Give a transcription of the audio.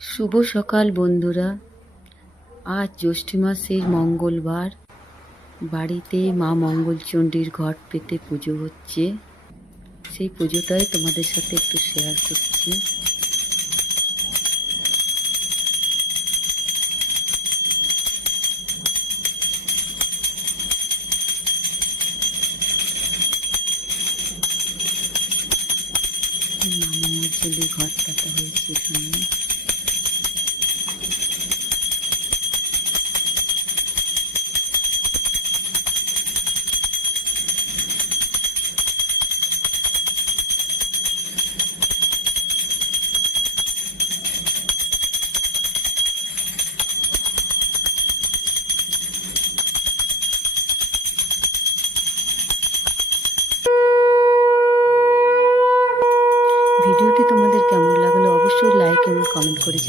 শুভ সকাল বন্ধুরা। আজ জ্যৈষ্ঠ মাসের মঙ্গলবার। বাড়িতে মা মঙ্গলচণ্ডীর ঘট পেতে পুজো হচ্ছে। সেই পুজোটাই তোমাদের সাথে একটু শেয়ার করছি। মা মঙ্গলচণ্ডীর ঘট পাতা হয়েছে এখানে। ভিডিওটি তোমাদের কেমন লাগলো অবশ্যই লাইক এবং কমেন্ট করে জানাবে।